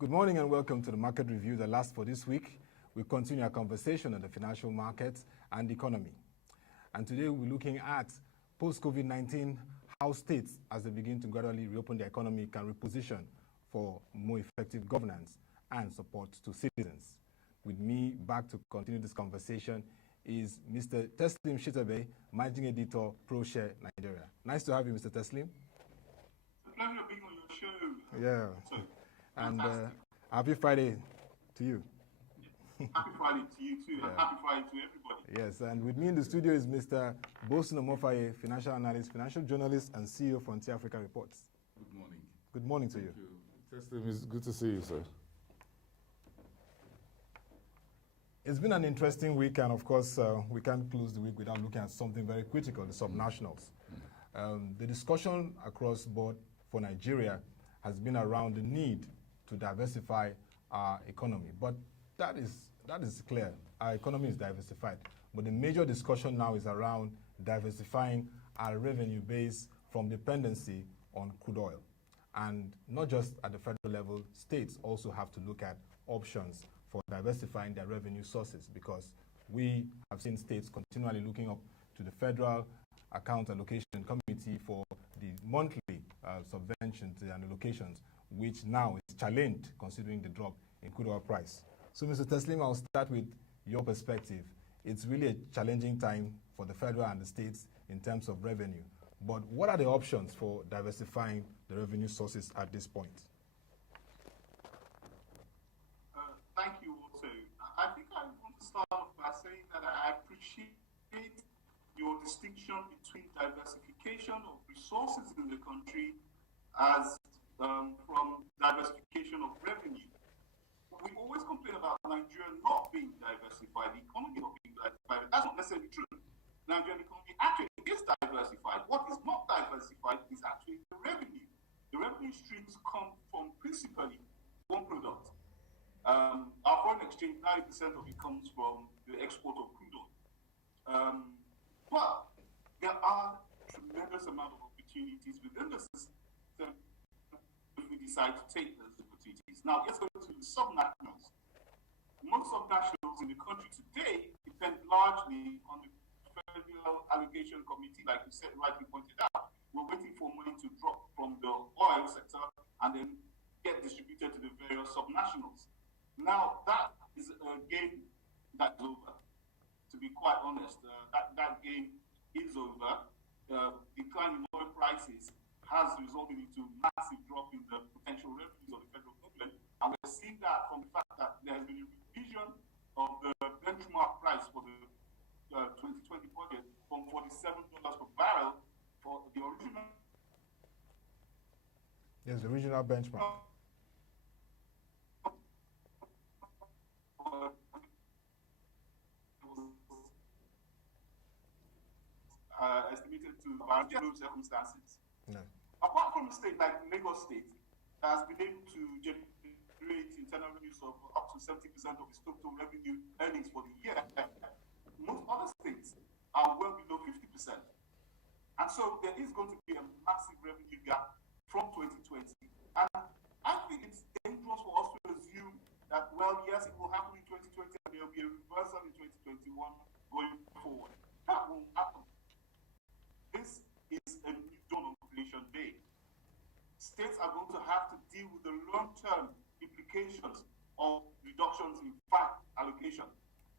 Good morning and welcome to the Market Review, the last for this week. We continue our conversation on the financial markets and the economy. And today we're looking at post-COVID-19, how states, as they begin to gradually reopen their economy, can reposition for more effective governance and support to citizens. With me back to continue this conversation is Mr. Teslim Shitta-Bey, Managing Editor, Proshare, Nigeria. Nice to have you, Mr. Teslim. It's a pleasure being on your show. Yeah. And happy Friday to you. Happy Friday to you too, and happy Friday to everybody. Yes, and with me in the studio is Mr. Boason Omofaye, financial analyst, financial journalist, and CEO Frontier Africa Reports. Good morning. Good morning to you. Thank you. Teslim, it's good to see you, sir. It's been an interesting week, and of course, we can't close the week without looking at something very critical, the subnationals. The discussion across board for Nigeria has been around the need to diversify our economy. But that is clear. Our economy is diversified. But the major discussion now is around diversifying our revenue base from dependency on crude oil. And not just at the federal level, states also have to look at options for diversifying their revenue sources, because we have seen states continually looking up to the Federal Account Allocation Committee for the monthly subventions and allocations, which now is challenged considering the drop in crude oil price. So, Mr. Teslim, I'll start with your perspective. It's really a challenging time for the federal and the states in terms of revenue. But what are the options for diversifying the revenue sources at this point? Thank you also. I think I want to start off by saying that I appreciate your distinction between diversification of resources in the country as from diversification of revenue. We always complain about Nigeria not being diversified, the economy not being diversified. That's not necessarily true. Nigerian economy actually is diversified. What is not diversified is actually the revenue. The revenue streams come from principally one product. Our foreign exchange, 90% of it comes from the export of crude oil. But there are tremendous amount of opportunities within the system if we decide to take those opportunities. Now, let's go to the subnationals. Most subnationals in the country today depend largely on the Federal Allocation Committee, like you said, rightly pointed out. We're waiting for money to drop from the oil sector and then get distributed to the various subnationals. Now, that is a game that's over. To be quite honest, that game is over. Decline in oil prices has resulted into massive drop in the potential revenues of the federal government. And we're seeing that from the fact that there has been a revision of the benchmark price for the 2020 budget from $47 per barrel for the original. Yes, the original benchmark. Estimated to general circumstances. No. Apart from a state like Lagos State, that has been able to generate internal revenues of up to 70% of its total revenue earnings for the year, most other states are well below 50%. And so there is going to be a massive revenue gap from 2020. And I think it's dangerous for us to assume that, well, yes, it will happen in 2020 and there will be a reversal in 2021 going forward. That won't happen. This is a new dawn on population day. States are going to have to deal with the long-term implications of reductions in fact allocation.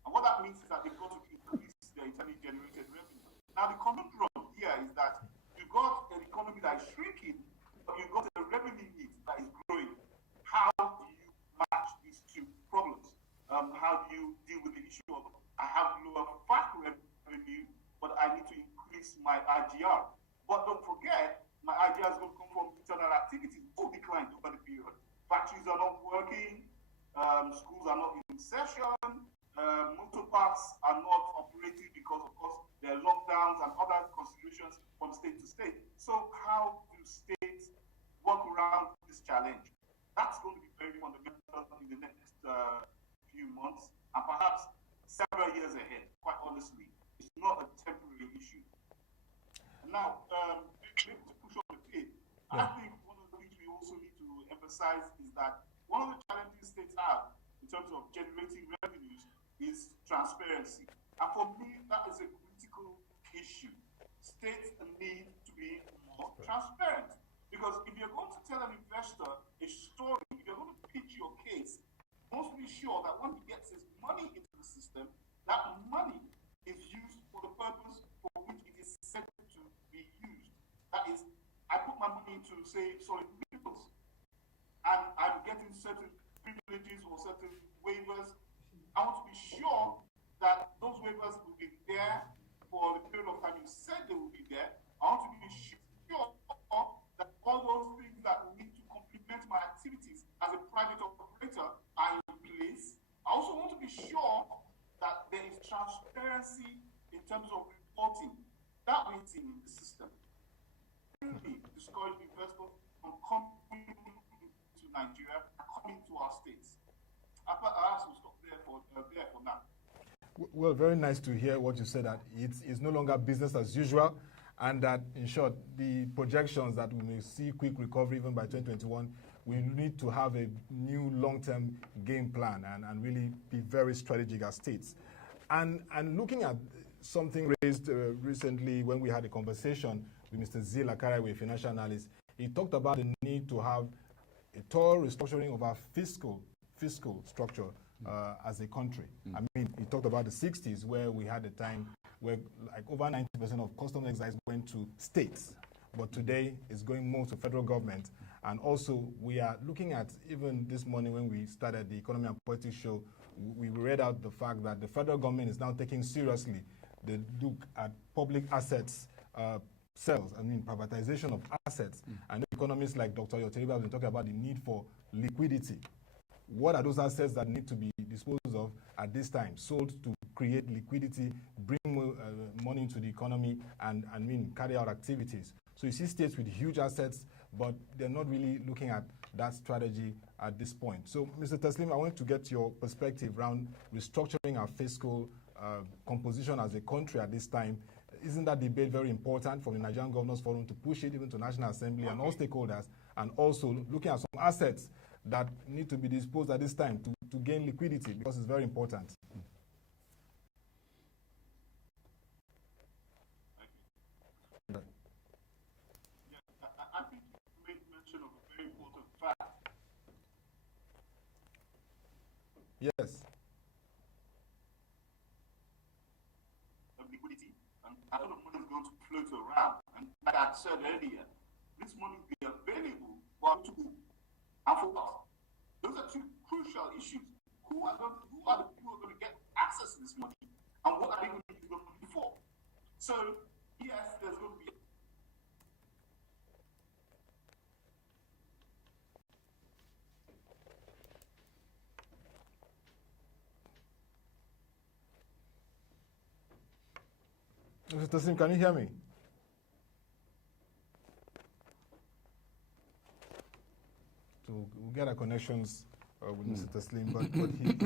And what that means is that they've got to increase their internally generated revenue. Now, the conundrum here is that you've got an economy that is shrinking, but you've got a revenue need that is growing. How do you match these two problems? How do you deal with the issue of I have lower fact revenue, but I need to increase my IGR? But don't forget, my IGR is going to come from internal activities who declined over the period. Factories are not working, schools are not in session, motor parks are not operating because, of course, there are lockdowns and other considerations from state to state. So how do states work around this challenge? That's going to be very fundamental in the next few months and perhaps several years ahead, quite honestly. It's not a temporary issue. Now, to push on the pit, I think one of the things we also need to emphasize is that one of the challenges states have in terms of generating revenues is transparency. And for me, that is a critical issue. States need to be more transparent. Because if you're going to tell an investor a story, if you're going to pitch your case, you must be sure that when he gets his money into the system, that money is used for the purpose for which it is set to be used. That is, I put my money into, say, solid minerals, and I'm getting certain privileges or certain waivers. I want to be sure that those waivers will be there for the period of time you said they will be there. I want to be sure that all those things that need to complement my activities as a private operator are in place. I also want to be sure that there is transparency in terms of reporting. That means in the system. Really discourage investors from coming to Nigeria and coming to our states. Perhaps we'll stop there for now. Well, very nice to hear what you said, that it's no longer business as usual, and that, in short, the projections that we may see quick recovery even by 2021, we need to have a new long-term game plan and really be very strategic as states. And looking at something raised recently when we had a conversation with Mr. Zila Karawe, a financial analyst, he talked about the need to have a thorough restructuring of our fiscal structure as a country. I mean, he talked about the 60s where we had a time where like over 90% of customs excise went to states, but today it's going more to federal government. And also we are looking at, even this morning when we started the Economy and Politics show, we read out the fact that the federal government is now taking seriously the look at public assets sales, I mean privatization of assets. And economists like Dr. Yoteriba have been talking about the need for liquidity. What are those assets that need to be disposed of at this time, sold to create liquidity, bring money into the economy, and carry out activities? So you see states with huge assets, but they're not really looking at that strategy at this point. So, Mr. Teslim, I want to get your perspective around restructuring our fiscal composition as a country at this time. Isn't that debate very important for the Nigerian Governors Forum to push it even to National Assembly and all stakeholders, and also looking at some assets that need to be disposed at this time to gain liquidity, because it's very important? I think you made mention of a very important fact. Yes. Of liquidity, and a lot of money is going to float around. And like I said earlier, this money will be available for to and for us. Those are two crucial issues. Who are the people who are going to get access to this money, and what are they going to use the money for? So yes, there's going to be Mr. Teslim, can you hear me? So we'll get our connections with Mr. Teslim, but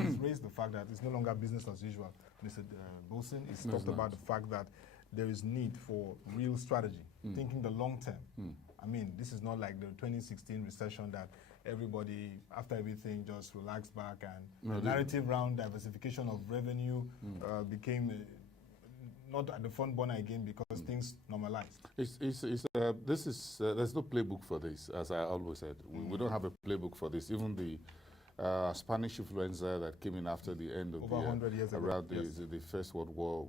he's raised the fact that it's no longer business as usual. Mr. Boason has talked about the fact that there is need for real strategy, thinking the long term. I mean, this is not like the 2016 recession that everybody, after everything, just relaxed back, and the narrative around diversification of revenue became not at the front burner again because things normalized. There's no playbook for this, as I always said. We don't have a playbook for this. Even the Spanish influenza that came in after the end of over 100 years ago, around the First World War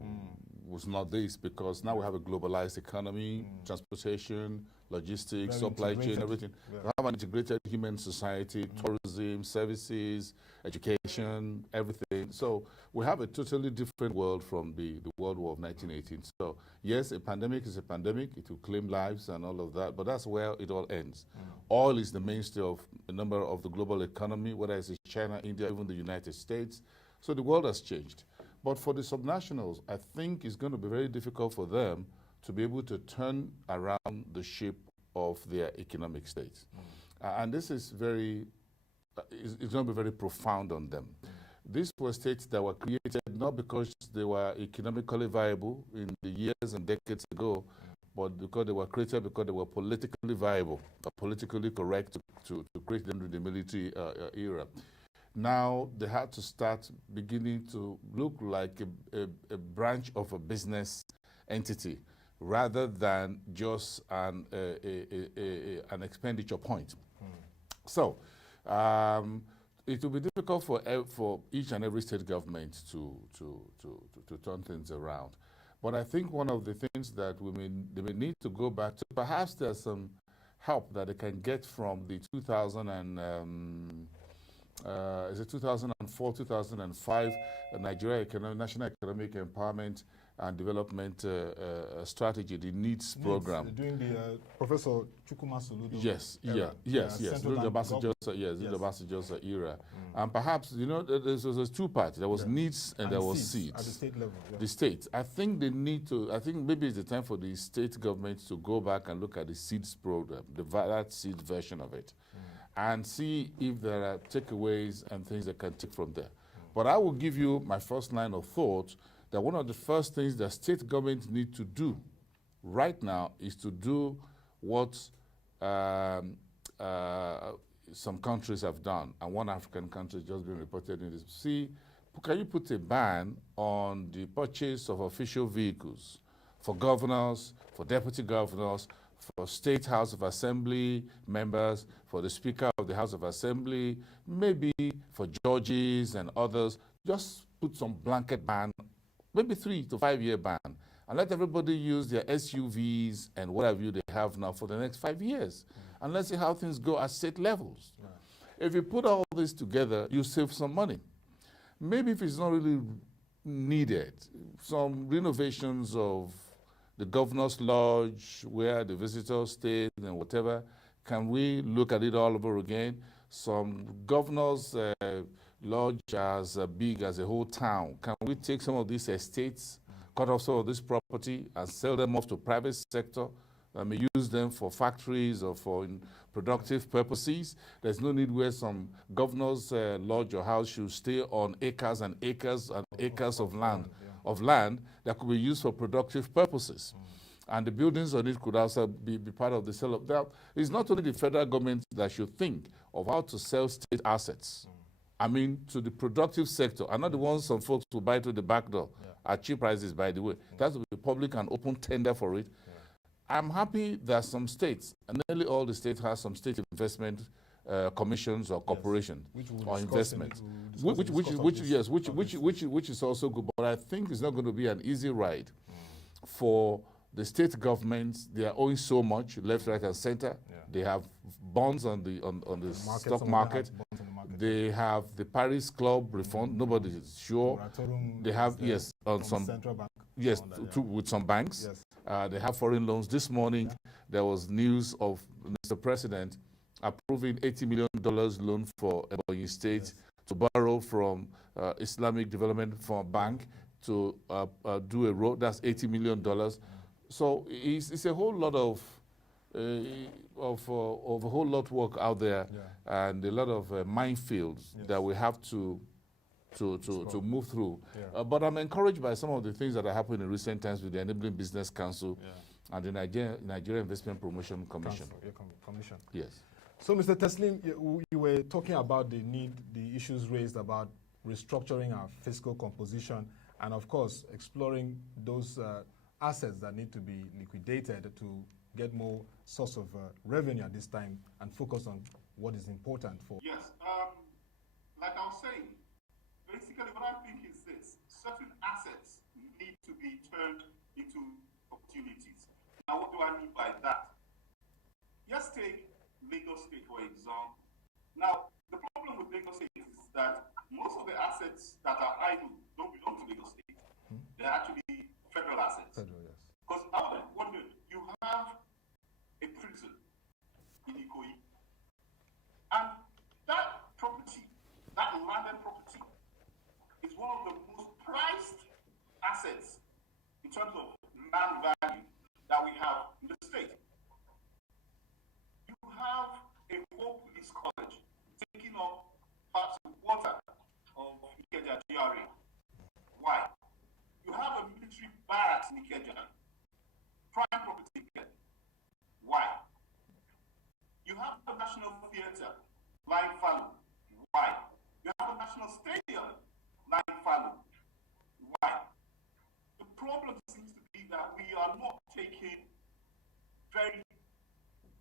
was not this, because now we have a globalized economy, transportation, logistics, supply chain, everything. Yeah. We have an integrated human society, tourism, services, education, everything. So we have a totally different world from the World War of 1918. So yes, a pandemic is a pandemic. It will claim lives and all of that, but that's where it all ends. Oil is the mainstay of a number of the global economy, whether it's China, India, even the United States. So the world has changed. But for the subnationals, I think it's going to be very difficult for them to be able to turn around the ship of their economic states. And this is it's going to be very profound on them. These were states that were created not because they were economically viable in the years and decades ago, but because they were created because they were politically viable, or politically correct to create them in the military era. Now they had to start beginning to look like a branch of a business entity rather than just an expenditure point. So it will be difficult for each and every state government to turn things around. But I think one of the things that they may need to go back to, perhaps there's some help that they can get from the 2004, 2005 Nigeria National Economic Empowerment and Development Strategy, the NEEDS program. During the Professor Chukwuma Soludo yes, era. yes, during the Obasanjo's era. And perhaps, you know, there's two parts. There was NEEDS and there was SEEDS. At the state level. The state. I think they need to, I think maybe it's the time for the state government to go back and look at the SEEDS program, that SEEDS version of it, and see if there are takeaways and things they can take from there. But I will give you my first line of thought that one of the first things that state governments need to do right now is to do what some countries have done, and one African country has just been reported in this. See, can you put a ban on the purchase of official vehicles for governors, for deputy governors, for State House of Assembly members, for the Speaker of the House of Assembly, maybe for judges and others? Just put some blanket ban, maybe 3 to 5 year ban, and let everybody use their SUVs and whatever they have now for the next 5 years. And let's see how things go at state levels. If you put all this together, you save some money. Maybe if it's not really needed, some renovations of the governor's lodge, where the visitors stay and whatever, can we look at it all over again? Some governor's lodge as big as a whole town. Can we take some of these estates, cut off some of this property and sell them off to private sector? Use them for factories or for productive purposes. There's no need where some governor's lodge or house should stay on acres and acres and acres of land that could be used for productive purposes. And the buildings on it could also be part of the sale of that. It's not only the federal government that should think of how to sell state assets. I mean, to the productive sector, and not the ones some folks will buy through the back door at cheap prices, by the way. That will be public and open tender for it. I'm happy that some states, and nearly all the states have some state investment commissions or corporations or investments, which is also good. But I think it's not going to be an easy ride for the state governments. They are owing so much, left, right, and center. They have bonds on the stock market. They have the Paris Club refund. Nobody is sure. They have on some central bank. With some banks. They have foreign loans. This morning there was news of Mr. President approving $80 million loan for Ebonyi State to borrow from Islamic Development Bank to do a road. That's $80 million. So it's a whole lot of a whole lot of work out there, and a lot of minefields that we have to move through. But I'm encouraged by some of the things that are happening in recent times with the Enabling Business Council and the Nigeria Investment Promotion Commission. Yes. So, Mr. Teslim, you were talking about the issues raised about restructuring our fiscal composition and, of course, exploring those assets that need to be liquidated to get more source of revenue at this time and focus on what is important for. Yes, like I was saying, basically what I think is this: certain assets need to be turned into opportunities. Now, what do I mean by that? Let's take Lagos State, for example. Now, the problem with Lagos State is that most of the assets that are idle don't belong to Lagos State. They're actually federal assets. Because I wonder, you have a prison in Ikoyi, and that property, that landed property, is one of the most prized assets in terms of land value that we have in the state. You have a whole police college taking up parts of water of Ikeja GRA. Why? You have a military barracks in Ikeja, prime property, Why? You have the National Theatre lying fallow. Why? You have a National Stadium lying fallow. Why? The problem seems to be that we are not taking very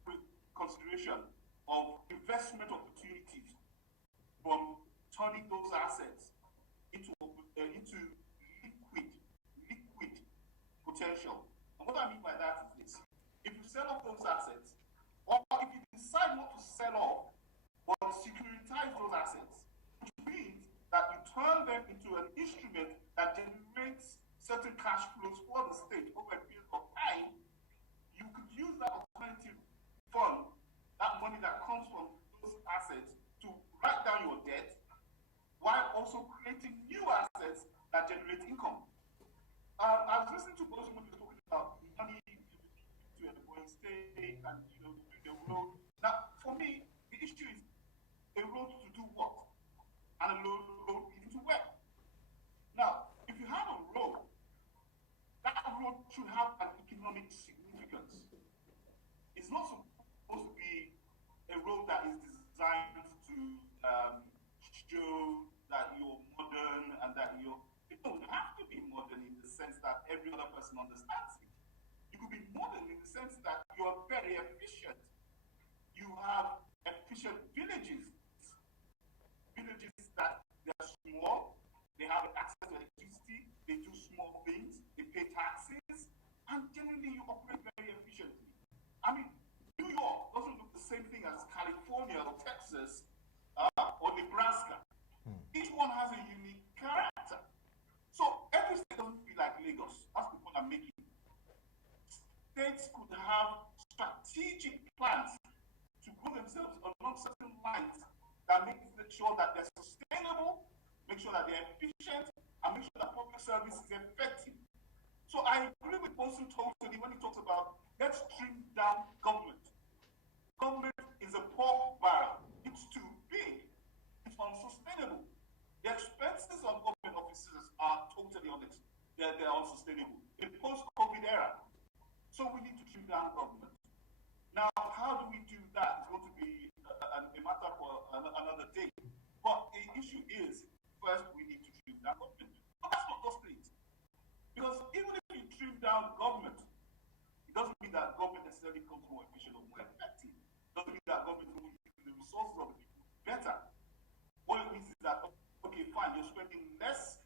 good consideration of investment opportunities from turning those assets into liquid potential. And what I mean by that is this: if you sell off those assets, or if you decide not to sell off, but securitize those assets, which means that you turn them into an instrument that generates certain cash flows for the state over a period of time, you could use that alternative fund, that money that comes from those assets, to write down your debt, while also creating new assets that generate income. I was listening to Boason when he was talking about money to a growing state and the road. Now, for me, the issue is a road to do what, and a road leading to where. Now, if you have a road, that road should have an economic significance. It's not supposed to be a road that is designed to show that you're modern and that you don't have to be modern in the sense that every other person understands it. You could be modern in the sense that you're very efficient. You have efficient villages that they are small, they have access to electricity, they do small things, they pay taxes, and generally you operate very efficiently. I mean, New York doesn't look the same thing as California or Texas or Nebraska. Each one has a unique character. So every state doesn't be like Lagos. That's the point I'm making. States could have strategic plans to grow themselves along certain lines that make sure that they're sustainable, make sure that they're efficient, and make sure that public service is effective. So I agree with Boason totally when he talks about let's trim down government. Government is a pork barrel. It's too big. It's unsustainable. The expenses of government offices are totally they're unsustainable in post-COVID era. So we need to trim down government. Now, how do we do that? It's going to be a matter for another day. But the issue is, first, we need to trim down government. But that's not just it. Because even if you trim down government, it doesn't mean that government necessarily becomes more efficient or more effective. It doesn't mean that government will use the resources of the people better. What it means is that, okay, fine, you're spending less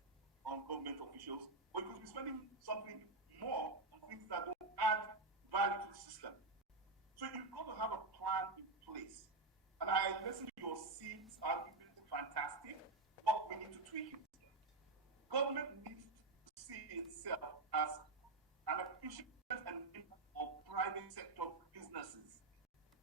on government officials, but you could be spending something more on things that don't add value to the system. So you've got to have a plan in place. And I listen to your seats argument, fantastic, but we need to tweak it. Government needs to see itself as an efficient and of private sector businesses.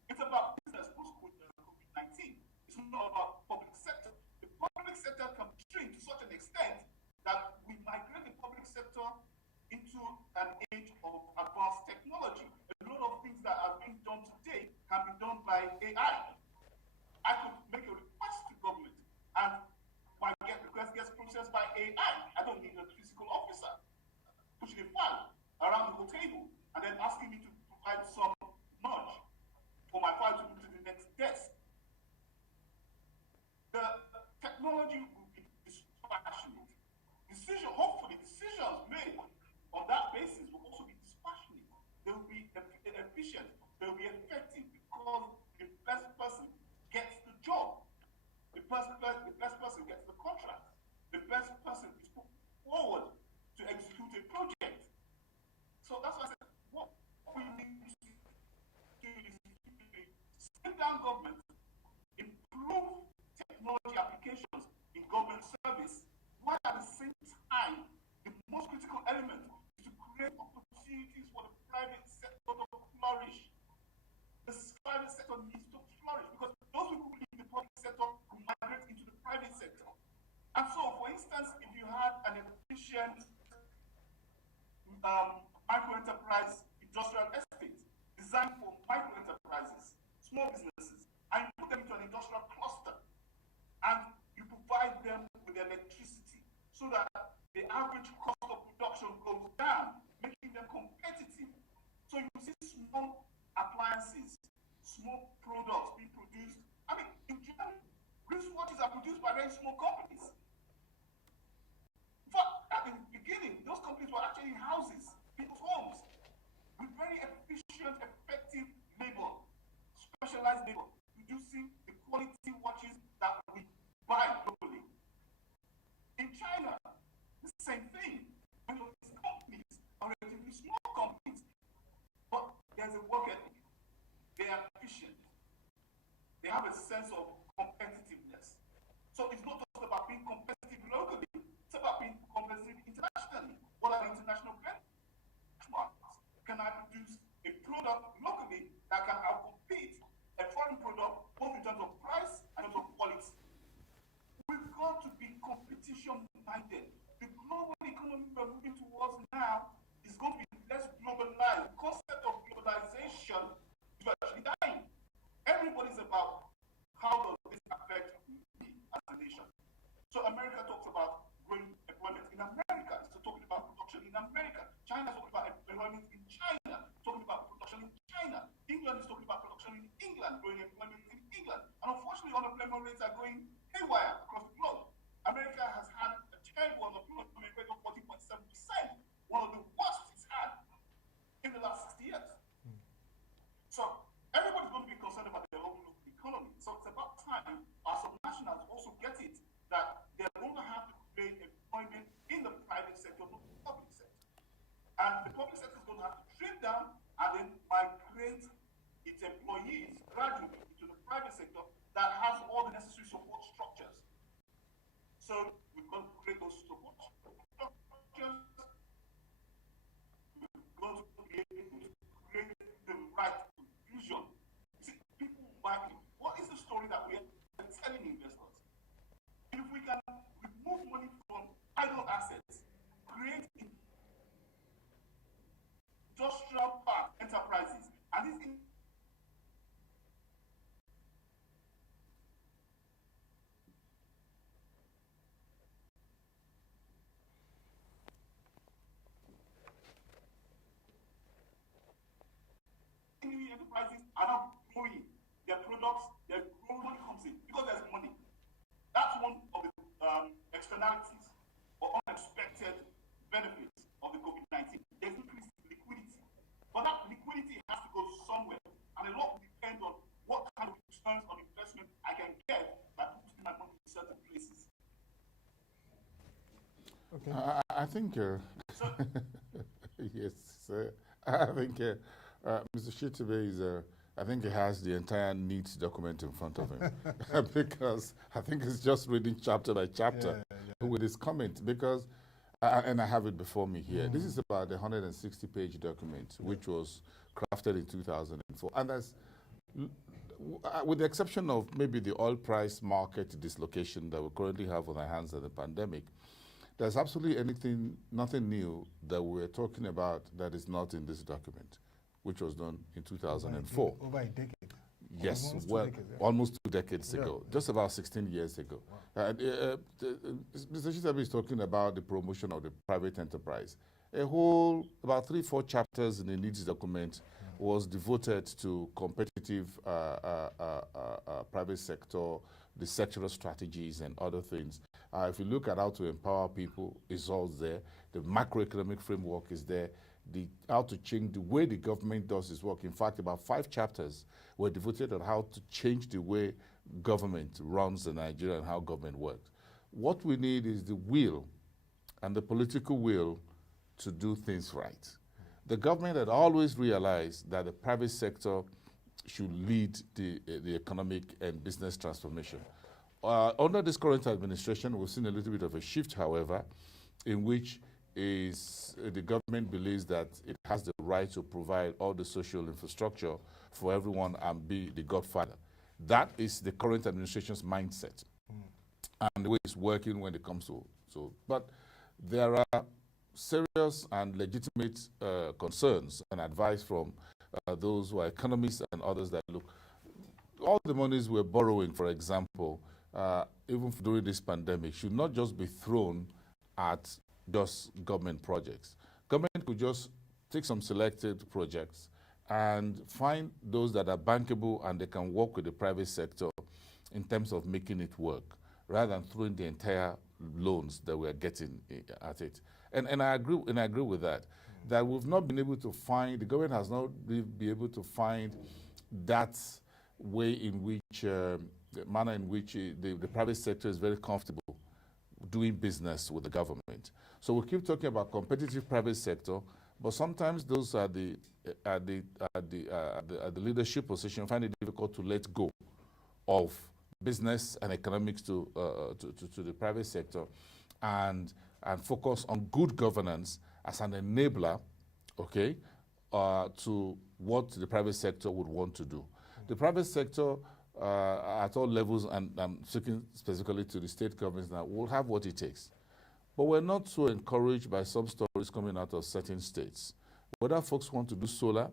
It's about business post-COVID-19. It's not about public sector. The public sector can be trained to such an extent that we migrate the public sector into an age of advanced technology. A lot of things that are being done today can be done by AI. I could make a request to government and my request gets processed by AI. I don't need a physical officer pushing a file around the whole table and then asking me to provide some nudge for my file to move to the next desk. The technology will be dispassionate. Hopefully decisions made on that basis will also be dispassionate. They will be efficient, they will be effective because the best person gets the job. The best person gets the contract. The best person is put forward to execute a project. So that's why I said, what we need to do is slim down government, improve technology applications in government service, while at the same time, the most critical element is to create opportunities for the private sector to flourish. The private sector needs to flourish because those people who leave the public sector will migrate into the private sector. And so, for instance, if you had an efficient micro-enterprise industrial estate designed for micro-enterprises, small businesses, and you put them into an industrial cluster, and you provide them with electricity so that the average cost of production goes down, making them competitive. So you see small appliances produced by very small companies. But at the beginning, those companies were actually houses, people's homes, with very efficient, effective labor, specialized labor, producing the quality watches that we buy globally. In China, the same thing. These companies are relatively small companies, but there's a work ethic. They are efficient. They have a sense of competitiveness. So it's not just about being competitive locally, it's about being competitive internationally. What are the international benchmarks? Can I produce a product locally that can outcompete a foreign product both in terms of price and in terms of quality? We've got to be competition-minded. The global economy we're moving towards now is going to be less globalized. The concept of globalization is actually dying. Everybody's about how does this affect me as a nation. So America talks about growing employment in America. It's talking about production in America. China is talking about employment in China, talking about production in China. England is talking about production in England, growing employment in England. And unfortunately, unemployment rates are going haywire across the globe. America has had a terrible unemployment rate of 40.7%, one of the worst it's had in the last 60 years. So everybody's going to be concerned about their own local economy. So it's about time our subnationals also get it that they're going to have to create employment in the private sector, not the public sector. And the public sector is going to have to trim down and then migrate its employees gradually into the private sector that has all the necessary support structures. So we've got to create those support structures. We've got to be able to create the right vision. You see, people buy it. What is the story that we are telling investors? If we can remove money from idle assets, create industrial park enterprises, and these enterprises are now growing their products, their money comes in because there's money. That's one of the externalities or unexpected benefits of the COVID-19. There's increased liquidity. But that liquidity has to go somewhere. And a lot will depend on what kind of returns on investment I can get by putting my money in certain places. Okay. I think, yes, sir. I think Mr. Shitta-Bey is, I think he has the entire needs document in front of him because I think he's just reading chapter by chapter with his comment because, and I have it before me here. This is about the 160-page document which was crafted in 2004. And that's, with the exception of maybe the oil price market dislocation that we currently have on our hands at the pandemic, there's absolutely nothing new that we're talking about that is not in this document, which was done in 2004. Over a decade. Yes, almost well, 2 decades, almost 2 decades ago, just about 16 years ago. Wow. Mr. Shitta-Bey is talking about the promotion of the private enterprise. About 3-4 chapters in the needs document was devoted to competitive private sector, the sectoral strategies and other things. If you look at how to empower people, it's all there. The macroeconomic framework is there. How to change the way the government does its work. In fact, about 5 chapters were devoted on how to change the way government runs in Nigeria and how government works. What we need is the will and the political will to do things right. The government had always realized that the private sector should lead the economic and business transformation. Under this current administration, we've seen a little bit of a shift, however, in which the government believes that it has the right to provide all the social infrastructure for everyone and be the godfather. That is the current administration's mindset and the way it's working when it comes to. But there are serious and legitimate concerns and advice from those who are economists and others that look, all the monies we're borrowing, for example, even during this pandemic, should not just be thrown at just government projects. Government could just take some selected projects and find those that are bankable and they can work with the private sector in terms of making it work. rather than throwing the entire loans that we're getting at it. And I agree with that. That we've not been able to find, the government has not been able to find that way in which, the manner in which the private sector is very comfortable doing business with the government. So we keep talking about competitive private sector, but sometimes those are the leadership position find it difficult to let go of business and economics to the private sector, and focus on good governance as an enabler, okay, to what the private sector would want to do. The private sector at all levels, and I'm speaking specifically to the state governments now, will have what it takes. But we're not so encouraged by some stories coming out of certain states. Whether folks want to do solar,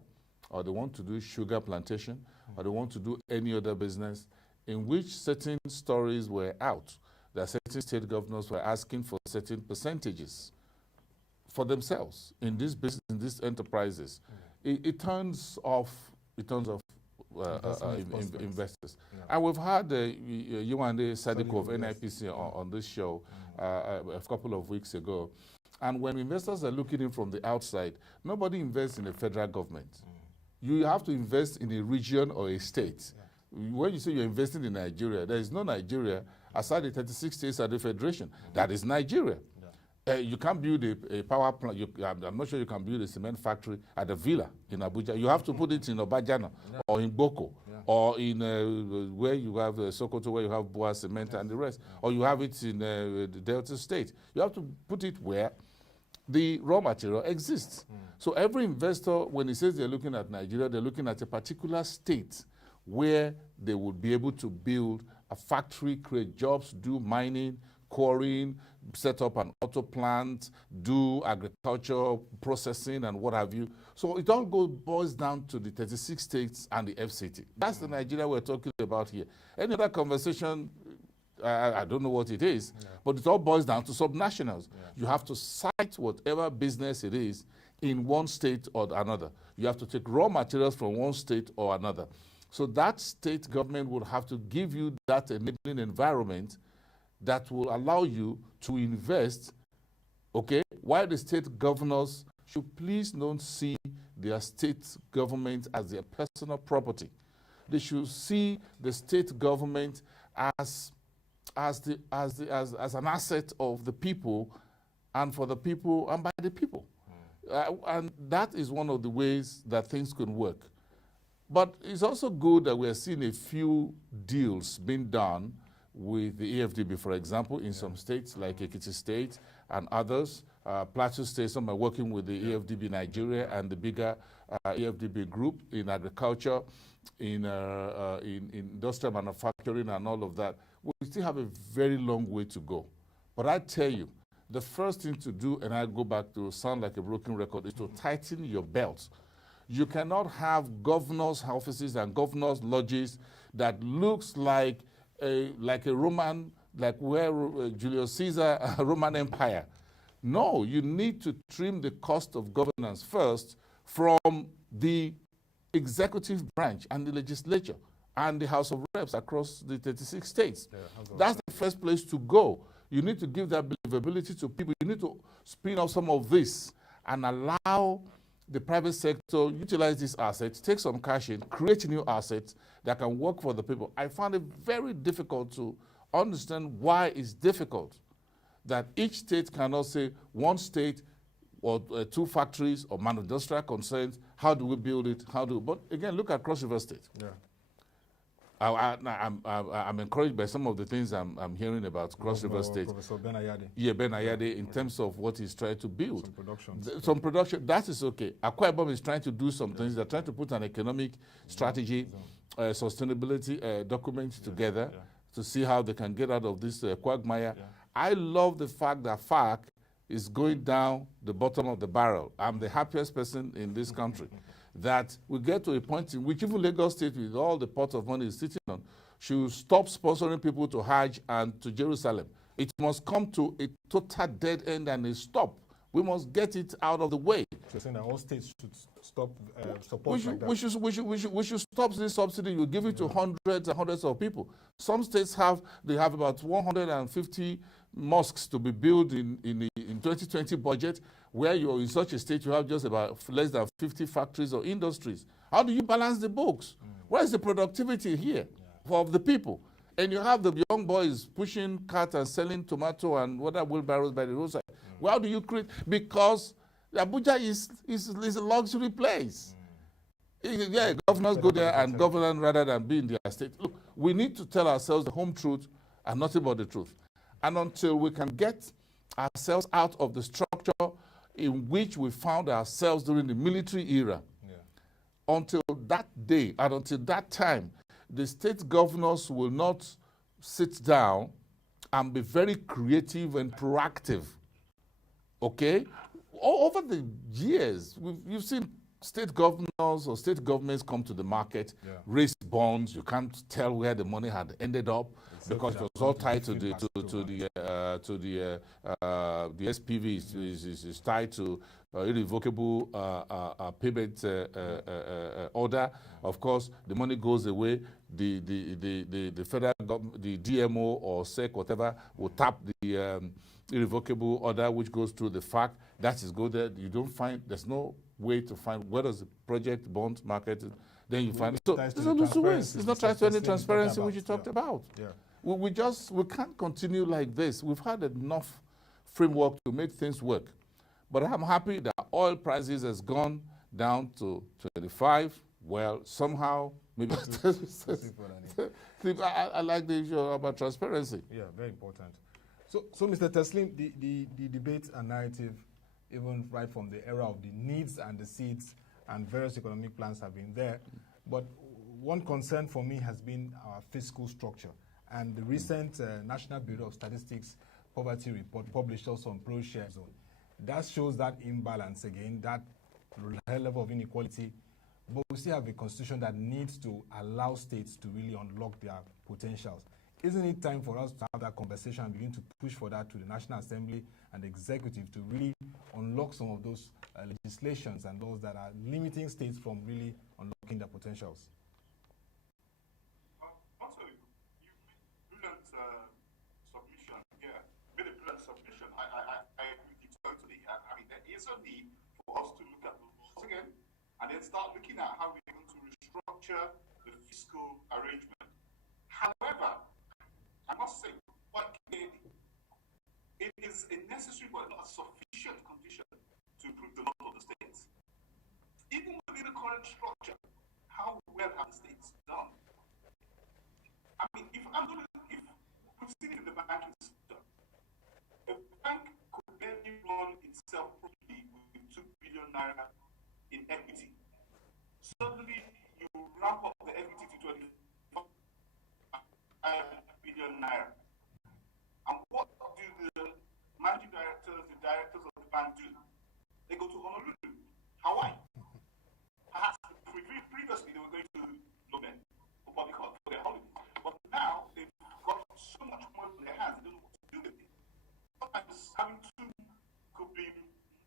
or they want to do sugar plantation, or they want to do any other business, in which certain stories were out, that certain state governors were asking for certain percentages for themselves in this business, in these enterprises. It turns off investors. Yeah. And we've had Yuande Sadiq of NIPC on this show a couple of weeks ago. And when investors are looking in from the outside, nobody invests in the federal government. You have to invest in a region or a state. When you say you're investing in Nigeria, there is no Nigeria aside the 36 states and the federation. That is Nigeria. You can't build a power plant. I'm not sure you can build a cement factory at a villa in Abuja. You have to put it in Obajana or in Boko or in where you have Sokoto, where you have Boa Cement and the rest. Or you have it in the Delta State. You have to put it where the raw material exists. So every investor, when he says they're looking at Nigeria, they're looking at a particular state where they would be able to build a factory, create jobs, do mining, quarrying, set up an auto plant, do agriculture processing and what have you. So it all boils down to the 36 states and the FCT. That's the Nigeria we're talking about here. Any other conversation, I don't know what it is, but it all boils down to subnationals. You have to cite whatever business it is in one state or another. You have to take raw materials from one state or another. So that state government will have to give you that enabling environment that will allow you to invest, okay, while the state governors should please don't see their state government as their personal property. They should see the state government as an asset of the people and for the people and by the people. And that is one of the ways that things can work. But it's also good that we're seeing a few deals being done with the EFDB, for example, in some states like Ekiti State and others. Plateau State, some are working with the EFDB Nigeria and the bigger EFDB group in agriculture, in industrial manufacturing and all of that. We still have a very long way to go. But I tell you, the first thing to do, and I go back to sound like a broken record, is to tighten your belt. You cannot have governors' offices and governors' lodges that looks like a Roman, like where Julius Caesar, Roman Empire. No, you need to trim the cost of governance first from the executive branch and the legislature and the House of Reps across the 36 states. That's the first place to go. You need to give that believability to people. You need to spin off some of this and allow the private sector utilize these assets, take some cash in, create new assets that can work for the people. I found it very difficult to understand why it's difficult that each state cannot say one state or two factories or industrial concerns, how do we build it, but again, look at Cross River State. I'm encouraged by some of the things I'm hearing about Cross River State. Professor Ben Ayade. Yeah, Ben Ayade, in terms of what he's trying to build. Some production, that is okay. Akwa Ibom is trying to do some things. They're trying to put an economic strategy, sustainability document together to see how they can get out of this quagmire. I love the fact that FARC is going down the bottom of the barrel. I'm the happiest person in this country. That we get to a point in which even Lagos State, with all the pot of money it's sitting on, should stop sponsoring people to Hajj and to Jerusalem. It must come to a total dead end and a stop We must get it out of the way. So you're saying that all states should stop support like that? We should stop this subsidy. You give it to hundreds and hundreds of people. Some states have about 150 mosques to be built in 2020 budget, where you're in such a state you have just about less than 50 factories or industries. How do you balance the books? Where is the productivity here for the people? And you have the young boys pushing carts and selling tomato and whatever wheelbarrows by the roadside. Well, how do you create? Because Abuja is a luxury place. Yeah, governors go there and govern rather than be in their state. Look, we need to tell ourselves the home truth and nothing but the truth. And until we can get ourselves out of the structure in which we found ourselves during the military era, until that day and until that time, the state governors will not sit down and be very creative and proactive. Okay? Over the years, you've seen state governors or state governments come to the market, raise bonds. You can't tell where the money had ended up because it was all tied to the SPV. Is tied to irrevocable payment order. Of course, the money goes away. The federal government, the DMO or SEC, whatever, will tap the irrevocable order, which goes through the fact that is good. There, you don't find. There's no way to find where does the project bond market. Then you find so there's no ways. It's not tied to any transparency which you talked about. We can't continue like this. We've had enough framework to make things work. But I'm happy that oil prices has gone down to 25. Well, somehow, maybe I like the issue about transparency. Yeah, very important. So Mr. Teslim, the debate and narrative, even right from the era of the needs and the seeds and various economic plans have been there. But one concern for me has been our fiscal structure. And the recent National Bureau of Statistics poverty report published also on Proshare zone. That shows that imbalance again, that high level of inequality. But we still have a constitution that needs to allow states to really unlock their potentials. Isn't it time for us to have that conversation and begin to push for that to the National Assembly and the executive to really unlock some of those legislations and laws that are limiting states from really unlocking their potentials? Also, you brilliant submission. Yeah, really brilliant submission. I agree with you totally. I mean, there is a need for us to look at the laws again and then start looking at how we're going to restructure the fiscal arrangement. However, I must say quite clearly, it is a necessary but not a sufficient condition to improve the law of the states. Even within the current structure, how well have the states done? I mean, if we've seen it in the banking sector, a bank could barely run itself properly with 2 billion naira in equity. Suddenly, you ramp up the equity to 25 billion naira. And what do the managing directors, the directors of the bank do? They go to Honolulu, Hawaii. Perhaps previously they were going to London for public for their holiday. But now they've got so much money in their hands, they don't know what to do with it. Sometimes having two could be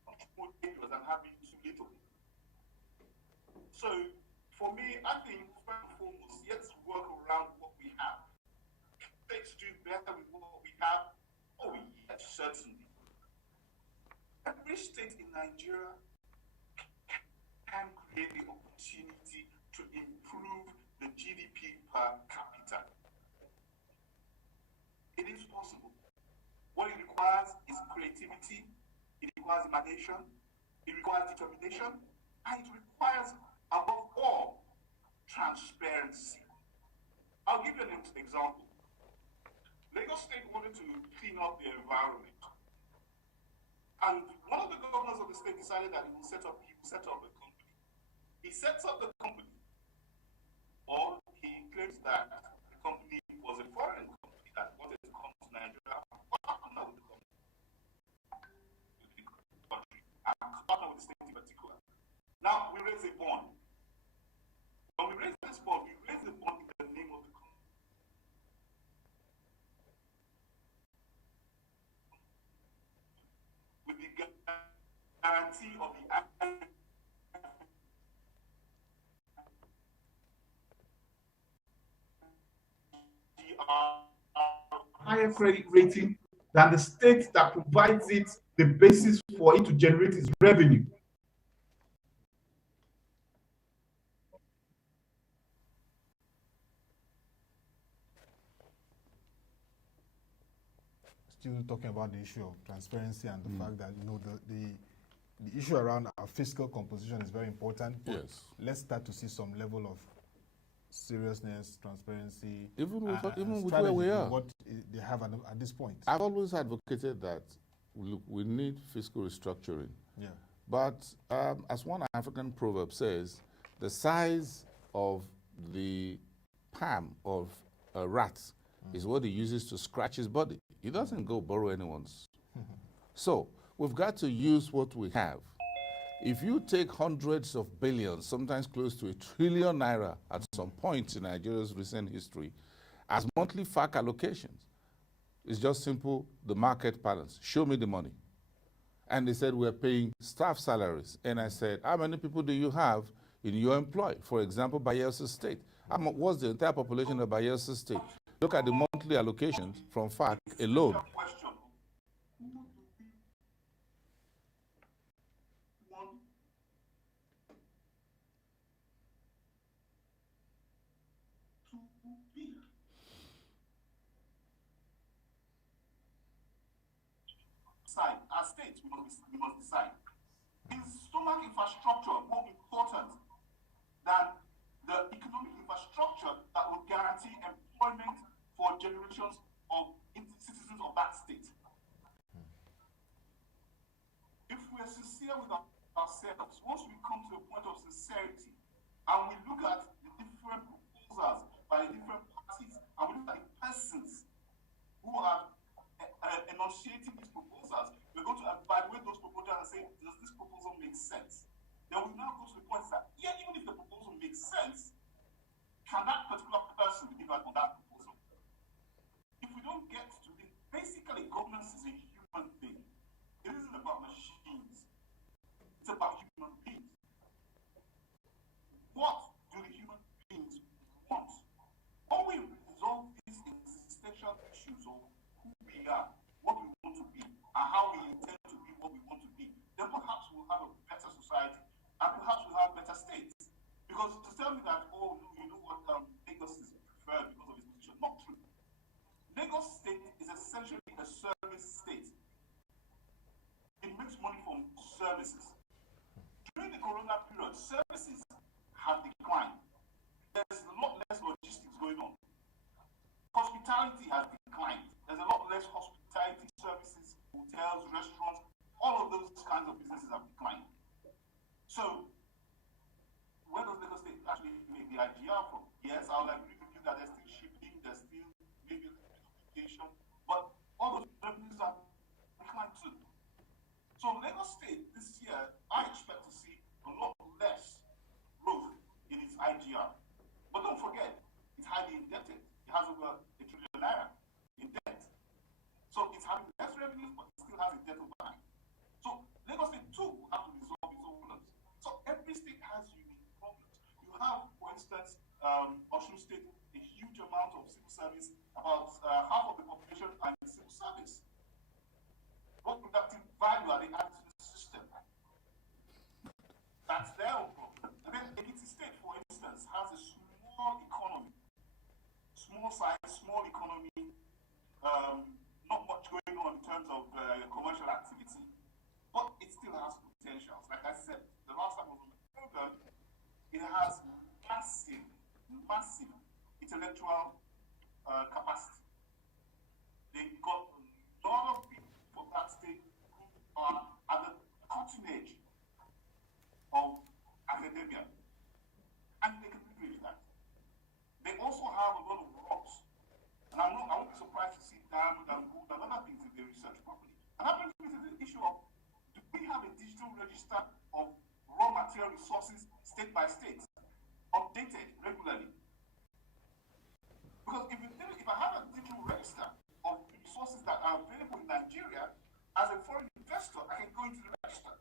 much more dangerous than having too little. So for me, I think first and foremost, let's work around what we have. States do better with what we have. Oh yes, certainly. Every state in Nigeria can create the opportunity to improve the GDP per capita. It is possible. What it requires is creativity, it requires imagination, it requires determination, and it requires, above all, transparency. I'll give you an example. Lagos State wanted to clean up the environment. And one of the governors of the state decided that he will set up a company. He sets up the company, or he claims that the company was a foreign company that wanted to come to Nigeria and partner with the country, and partner with the state in particular. Now we raise a bond. When we raise this bond, we raise the bond in the name of the company. With the guarantee of the higher credit rating than the state that provides it the basis for it to generate its revenue. Still talking about the issue of transparency and the fact that the issue around our fiscal composition is very important. Yes. Let's start to see some level of seriousness, transparency, Even with strategy where we are. what they have at this point. I've always advocated that look, we need fiscal restructuring. Yeah. But as one African proverb says, the size of the palm of a rat is what he uses to scratch his body. He doesn't go borrow anyone's. So we've got to use what we have. If you take hundreds of billions, sometimes close to $1 trillion naira at some point in Nigeria's recent history, as monthly FAC allocations, it's just simple, the market balance. Show me the money. And they said, we're paying staff salaries. And I said, how many people do you have in your employ? For example, Bayelsa State. What's the entire population of Bayelsa State? Look at the monthly allocations from FAC alone. As states, we must decide. Is stomach infrastructure more important than the economic infrastructure that will guarantee employment for generations of citizens of that state? If we are sincere with ourselves, once we come to a point of sincerity and we look at the different proposals by the different parties and we look at the persons who are enunciating these proposals, we're going to evaluate those proposals and say, does this proposal make sense? Then we now go to the point that, yeah, even if the proposal makes sense, can that particular person deliver on that proposal? If we don't get to it, basically governance is a human thing. It isn't about machines. It's about human beings. What do the human beings want? How we resolve these existential issues of who we are, what we want to be, and how we intend to be what we want to be, then perhaps we'll have a better society, and perhaps we'll have better states. Because to tell me that, oh, no, you know what, Lagos is preferred because of its position, not true. Lagos State is essentially a service state. It makes money from services. During the corona period, services have declined. There's a lot less logistics going on. Hospitality has declined. There's a lot less hospitality services, hotels, restaurants, all of those kinds of businesses have declined. So, where does Lagos State actually make the IGR from? Yes, I would agree with you that there's still shipping, there's still maybe education, but all those revenues have declined too. So, Lagos State this year, I expect to see a lot less growth in its IGR. But don't forget, it's highly indebted. It has over $1 trillion naira in debt. So it's having less revenue, but it still has a debt overhang. So Lagos State too will have to resolve its own problems. So every state has unique problems. You have, for instance, Osun State, a huge amount of civil service, about half of the population are in civil service. What productive value are they adding to the system? That's their own problem. And then Ekiti State, for instance, has a small economy. Small size, small economy, not much going on in terms of commercial activity, but it still has potentials. Like I said, the last time I was on the program, it has massive intellectual capacity. They've got a lot of people from that state who are at the cutting edge of academia, and they can leverage that. They also have a lot of rocks. And I won't be surprised to see diamond and gold and other things if they research properly. And that brings me to the issue of, do we have a digital register of raw material resources state by state, updated regularly? Because if I have a digital register of resources that are available in Nigeria, as a foreign investor, I can go into the register.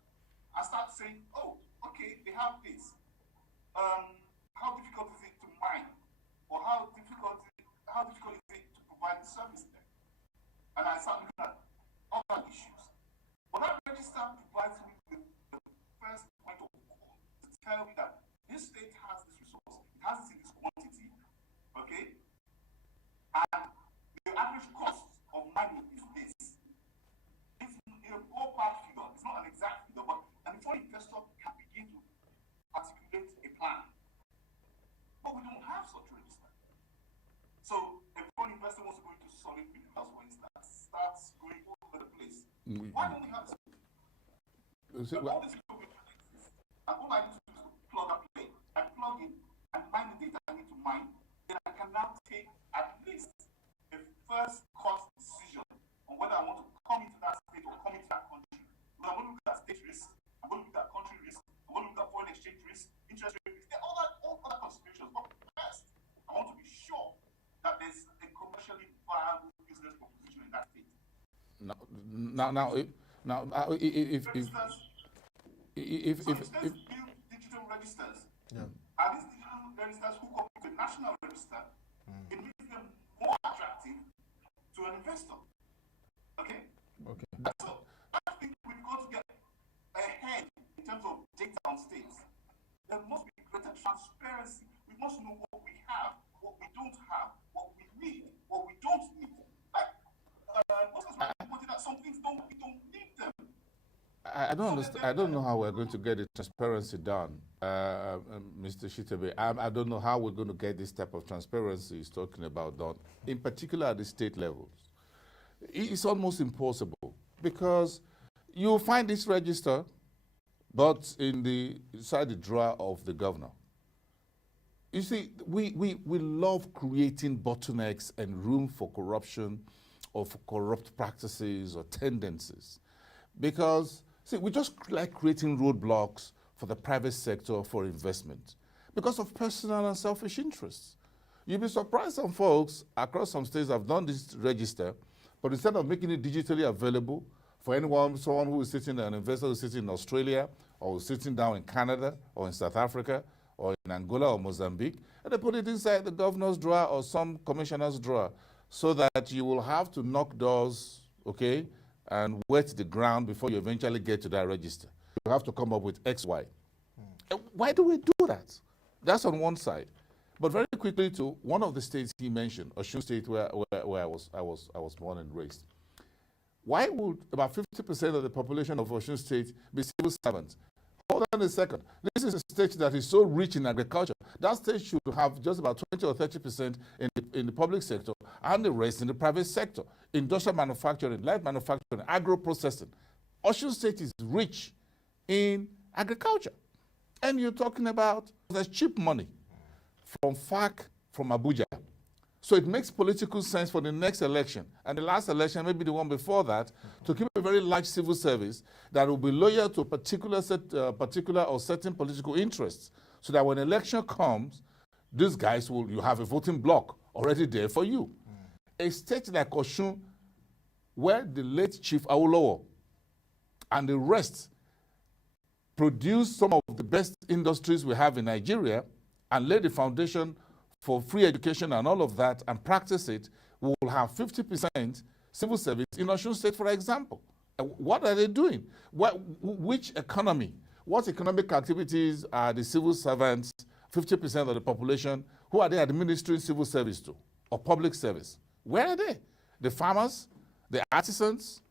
saying, oh, okay, they have this. How difficult is it to mine? Or how difficult is it to provide the service there? And I start looking at other issues. But that register provides me with the first point of call to tell me that this state has this resource, it has this in this quantity, okay? And the average cost of mining is this. It's a ballpark figure, it's not an exact figure, but an foreign investor can begin to articulate a plan. But we don't have such register. So a foreign investor wants to go into solid minerals, for instance, starts going all over the place. Why don't we have this? All these people will exist. And all I need to do is plug and play. I plug in and mine the data I need to mine, then I can now take at least a first cost decision on whether I want to come into that state or come into that country. But I'm going to look at state risk, I'm going to look at country risk, I'm going to look at foreign exchange risk, interest rate risk, all other considerations. But first, I want to be sure that there's a commercially viable business proposition in that state. If build digital registers, and these digital registers hook up with the national register, it makes them more attractive to an investor. Okay? Okay. So I think we've got to get ahead in terms of data on states. There must be greater transparency. We must know what we have, what we don't have, what we need, what we don't need. Like, pointed out, some things we don't need them. I don't understand. I don't know how we're going to get the transparency done, Mr. Shitta-Bey. I don't know how we're going to get this type of transparency he's talking about done, in particular at the state levels. It's almost impossible because you'll find this register, but inside the drawer of the governor. You see, we love creating bottlenecks and room for corruption or for corrupt practices or tendencies because, see, we just like creating roadblocks for the private sector for investment because of personal and selfish interests. You'll be surprised some folks across some states have done this register, but instead of making it digitally available for someone who is sitting, an investor who is sitting in Australia or sitting down in Canada or in South Africa or in Angola or Mozambique, and they put it inside the governor's drawer or some commissioner's drawer so that you will have to knock doors, okay, and wet the ground before you eventually get to that register. You have to come up with X, Y. Why do we do that? That's on one side. But very quickly to one of the states he mentioned, Osun State, where I was born and raised. Why would about 50% of the population of Osun State be civil servants? Hold on a second. This is a state that is so rich in agriculture. That state should have just about 20 or 30% in the public sector and the rest in the private sector. Industrial manufacturing, light manufacturing, agro-processing. Osun State is rich in agriculture. And you're talking about there's cheap money from FARC, from Abuja. So it makes political sense for the next election and the last election, maybe the one before that, to keep a very large civil service that will be loyal to particular or certain political interests, so that when election comes, these guys you have a voting bloc already there for you. A state like Osun, where the late Chief Awolowo and the rest produce some of the best industries we have in Nigeria and lay the foundation for free education and all of that and practice it, we will have 50% civil service in Osun State, for example. What are they doing? Which economy? What economic activities are the civil servants, 50% of the population, who are they administering civil service to or public service? Where are they? The farmers, the artisans,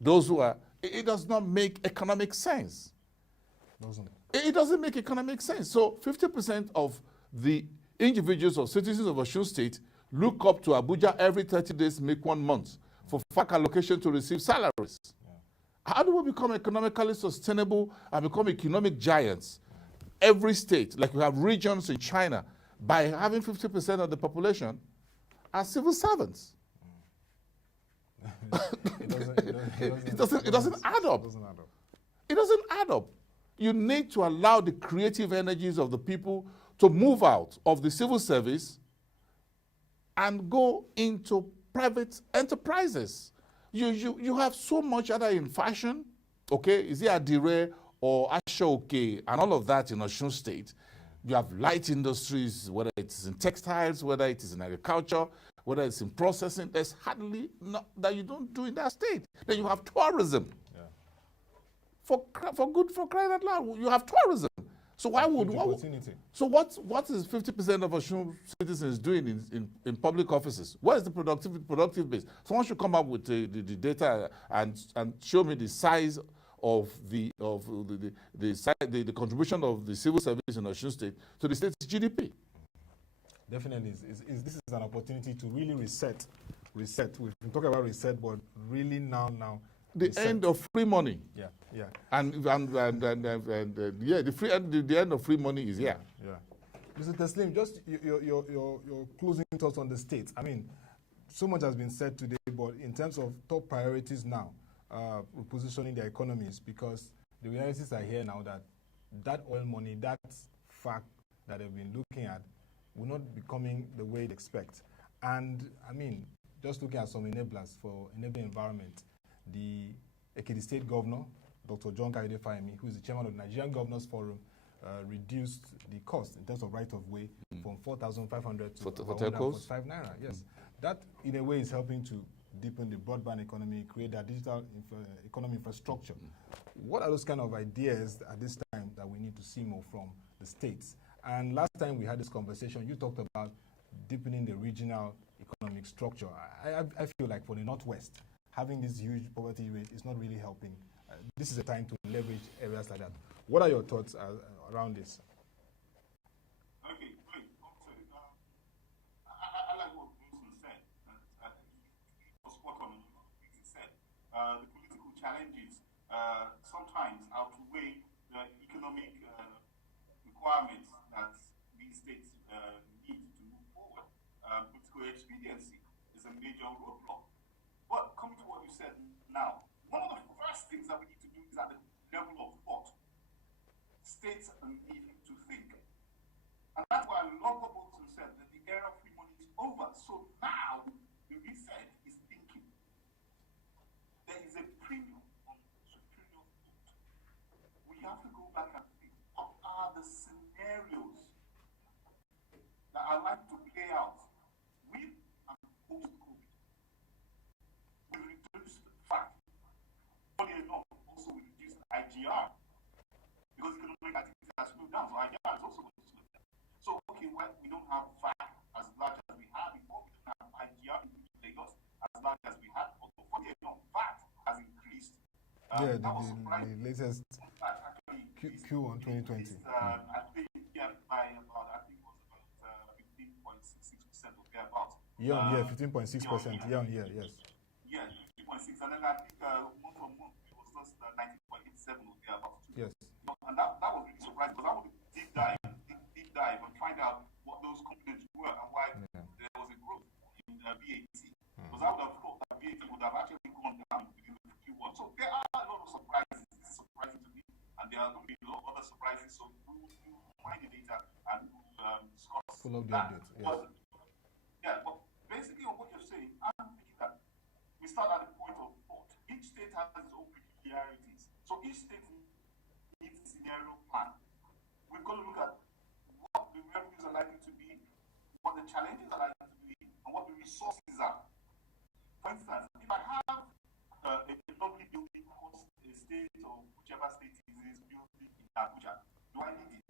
those who are, it does not make economic sense. It doesn't make economic sense. So 50% of the individuals or citizens of Osun State look up to Abuja every 30 days, make 1 month for FARC allocation to receive salaries. How do we become economically sustainable and become economic giants? Every state, like we have regions in China, by having 50% of the population are civil servants. It doesn't add up. It doesn't add up. You need to allow the creative energies of the people to move out of the civil service and go into private enterprises. You have so much either in fashion, okay, is it adire or Ashoke and all of that in Osun State, you have light industries, whether it is in textiles, whether it is in agriculture, whether it's in processing. There's hardly not that you don't do in that state. Then you have tourism. Yeah. For crying out loud, you have tourism. So why would so what is 50% of Osun citizens doing in public offices? What is the productive base? Someone should come up with the data and show me the size of the contribution of the civil service in Osun State to the state's GDP. Definitely, this is an opportunity to really reset. We've been talking about reset, but really now. The end of free money. Yeah. And yeah, the end of free money is here. Yeah. Mr. Teslim, just your closing thoughts on the states. I mean, so much has been said today, but in terms of top priorities now, repositioning their economies, because the realities are here now that oil money, that fact that they've been looking at, will not be coming the way they expect. And I mean, just looking at some enablers for enabling environment, the Ekiti State Governor, Dr. John Kayode Fayemi, who is the chairman of the Nigerian Governors Forum, reduced the cost in terms of right-of-way from 4,500 to 145 naira. Yes, that in a way is helping to deepen the broadband economy, create that digital economy infrastructure. What are those kind of ideas at this time that we need to see more from the states? And last time we had this conversation, you talked about deepening the regional economic structure. I feel like for the Northwest, having this huge poverty rate is not really helping. This is a time to leverage areas like that. What are your thoughts around this? Okay, great. I like what Boason said. He was spot on what he said. The political challenges sometimes outweigh the economic requirements that these states need to move forward. Political expediency is a major roadblock. But coming to what you said now, one of the first things that we need to do is at the level of thought. States need to think. And that's why I love what Boason said, that the era of free money is over. So now, the reset is thinking. There is a premium on superior thought. We have to go back and think, what are the scenarios that are likely to play out with and post-COVID? We reduced fact. Funny enough, also we reduced IGR because economic activity has slowed down, so IGR is also going to slow down. So, okay, well, we don't have fact as large as we had before, we don't have IGR in Lagos as large as we had, but funny enough, fact has increased. The latest Q1 2020. I think, by about, I think it was about 15.66% or thereabouts. Year on year, 15.6%. Year on year, yes. Yeah, 15.6, and then I think month on month it was just 19.87 or thereabouts. Yes. And that was really surprising because I want to deep dive and find out what those components were and why there was a growth in VAT. Because I would have thought that VAT would have actually gone down within the Q1. So there are a lot of surprises. This is surprising to me, and there are going to be a lot of other surprises. So we will find the data and discuss. Follow the update. Yes. But basically on what you're saying, I'm thinking that we start at the point of thought. Each state has its own peculiarities. So each state needs a scenario plan. We've got to look at what the revenues are likely to be, what the challenges are likely to be, and what the resources are. For instance, if I have a lovely building across a state or whichever state it is building in Abuja, do I need it?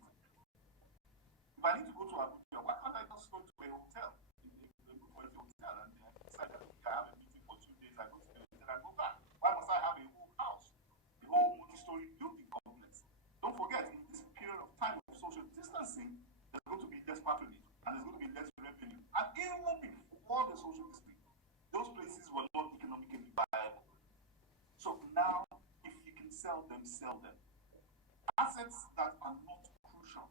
If I need to go to Abuja, why can't I just go to a hotel, a good quality hotel, and decide that I have a meeting for 2 days, I go to the hotel and go back? Why must I have a whole house, a whole multi-story building complex? Don't forget, in this period of time of social distancing, there's going to be less patronage, and there's going to be less revenue. And even before the social distancing, those places were not economically viable. So now, if you can sell them, sell them. Assets that are not crucial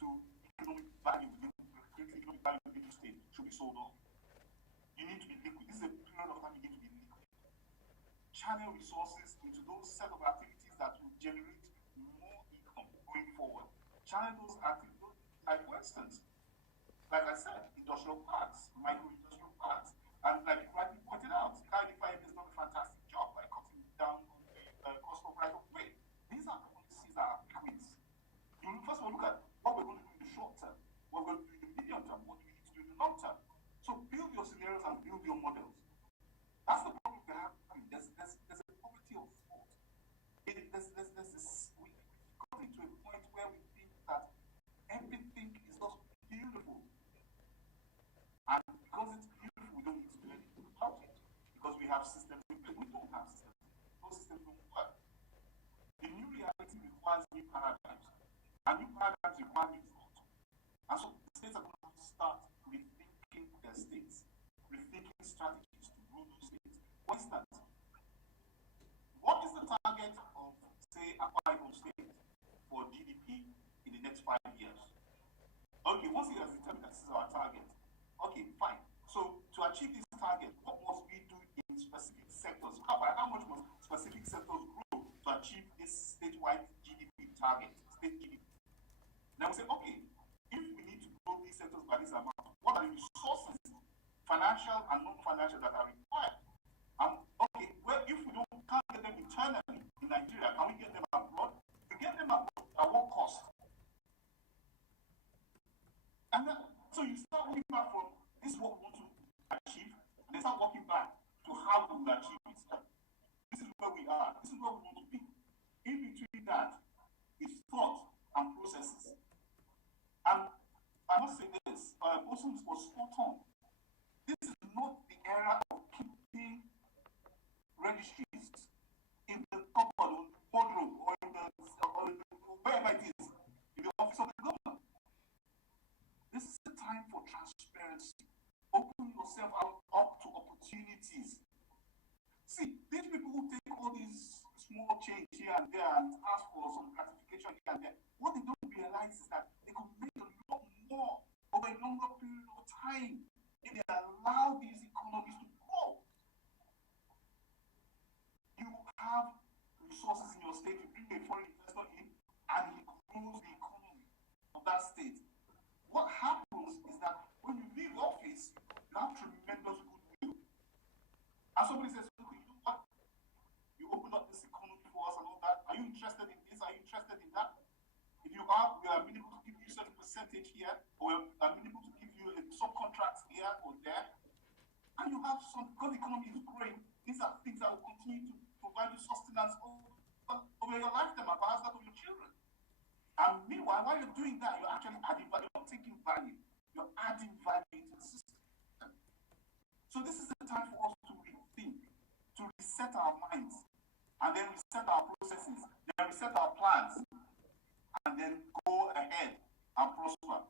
to economic value within the state should be sold off. You need to be liquid. This is a period of time you need to be liquid. Channel resources into those set of activities that will generate more income going forward. Channel those activities, like for instance, like I said, industrial parks, micro-industrial parks. And like you rightly pointed out, Kayode Fayemi has done a fantastic job by cutting down on the cost of right of way. These are policies this, we got into a point where we think that everything is just beautiful. And because it's beautiful, we don't need to do anything about it. Because we have systems in place. We don't have systems. Those systems don't work. The new reality requires new paradigms. And new paradigms require new thought. And so the states are going to have to start rethinking their states, rethinking strategies to grow those states. For instance, what is the target of, say, Akwa Ibom State for GDP in the next 5 years? Okay, once it has determined that this is our target, okay, fine. So to achieve this target, what must we do in specific sectors? How much must specific sectors grow to achieve this statewide GDP target, state GDP? Now we say, okay, if we need to grow these sectors by this amount, what are the resources, financial and non-financial, that are required? Okay, well, if we can't get them internally in Nigeria, can we get them abroad? We get them abroad at what cost? And then, so you start working back from this is what we want to achieve, and then start working back to how we will achieve it. This is where we are. This is where we want to be. In between that is thought and processes. And I must say this, Boason was spot on. This is not the era of keeping registries in the cupboard or boardroom or wherever it is, in the office of the governor. This is the time for transparency. Open yourself up to opportunities. See, these people who take all these small change here and there and ask for some gratification here and there, what they don't realize is that they could make a lot more over a longer period of time if they allow these economies to grow. You have resources in your state, you bring a foreign investor in, and he grows the economy of that state. What happens is that when you leave office, you have tremendous goodwill. And somebody says, look, you know what? You open up this economy for us and all that. Are you interested in this? Are you interested in that? If you are, we are amenable to give you a certain percentage here, or we are amenable to give you a subcontract here or there. And you have some, because the economy is growing, these are things that will continue to provide you sustenance over your lifetime and perhaps that of your children. And meanwhile, while you're doing that, you're actually adding value. You're not taking value. You're adding value into the system. So this is the time for us to rethink, to reset our minds, and then reset our processes, then reset our plans, and then go ahead and prosper.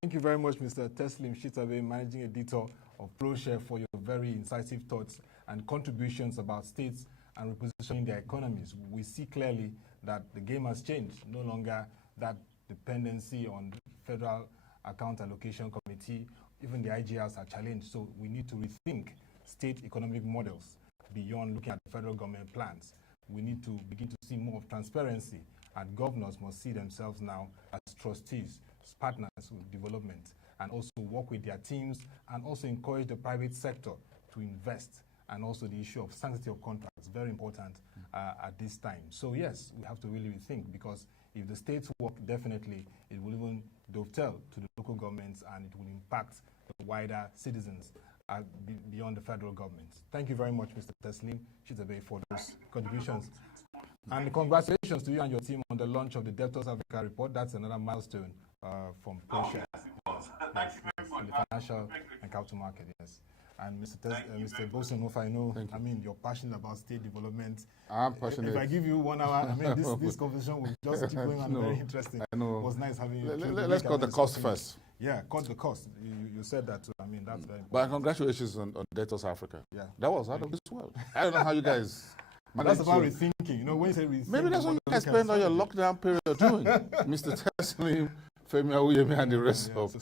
Thank you very much, Mr. Teslim Shitta-Bey, Managing Editor of Proshare, for your very incisive thoughts and contributions about states and repositioning their economies. We see clearly that the game has changed. No longer that dependency on the Federal Account Allocation Committee. Even the IGRs are challenged. So we need to rethink state economic models beyond looking at the federal government plans. We need to begin to see more of transparency, and governors must see themselves now as trustees, as partners with development, and also work with their teams and also encourage the private sector to invest. And also the issue of sanctity of contracts, very important at this time. So yes, we have to really rethink, because if the states work, definitely it will even dovetail to the local governments, and it will impact the wider citizens beyond the federal government. Thank you very much, Mr. Teslim Shitta-Bey, for those contributions. And congratulations to you and your team on the launch of the Debtors Africa report. That's another milestone from Proshare. Thank you very much. In the financial and capital market, yes. And Mr. Boason Omofaye, I know, I mean, you're passionate about state development. I'm passionate. If I give you 1 hour, I mean, this conversation will just keep going on. Very interesting. I know. It was nice having you. Let's cut the cost first. Yeah, cut the cost. You said that too. I mean, that's very important. But congratulations on Debtors Africa. Yeah. That was out of this world. I don't know how you guys that's about rethinking. You know, when you say rethinking, maybe that's what you guys spend all your lockdown period doing. Mr. Teslim, Femi Awuyemi, and the rest of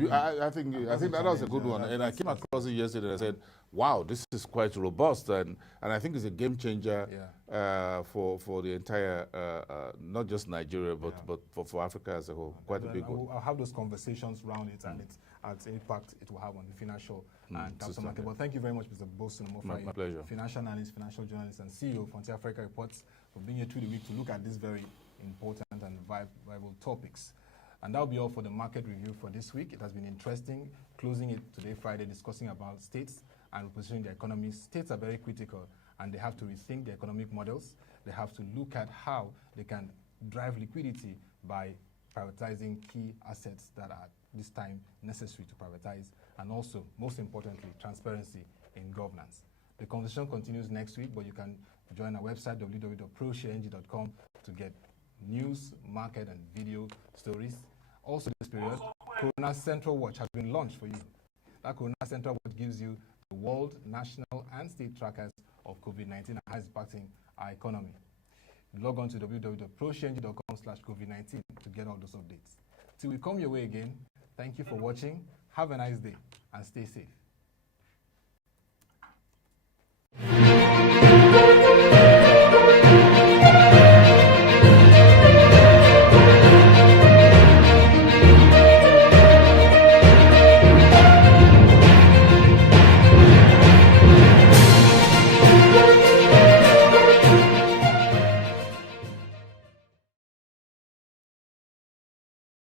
you. I think that was a good one. And I came across it yesterday and I said, wow, this is quite robust. And I think it's a game changer for the entire, not just Nigeria, but for Africa as a whole. Quite a big one. I'll have those conversations around it and its impact it will have on the financial and capital market. But thank you very much, Mr. Boason Omofaye, my pleasure. Financial analyst, financial journalist, and CEO of Frontier Africa Reports, for being here through the week to look at these very important and viable topics. And that'll be all for the market review for this week. It has been interesting, closing it today, Friday, discussing about states and repositioning the economy. States are very critical, and they have to rethink their economic models. They have to look at how they can drive liquidity by privatizing key assets that are this time necessary to privatize, and also, most importantly, transparency in governance. The conversation continues next week, but you can join our website, www.proshare.com, to get news, market, and video stories. Also this period, Corona Central Watch has been launched for you. That Corona Central Watch gives you the world, national, and state trackers of COVID-19 and how it's impacting our economy. Log on to www.proshare.com/COVID-19 to get all those updates. Till we come your way again, thank you for watching. Have a nice day and stay safe.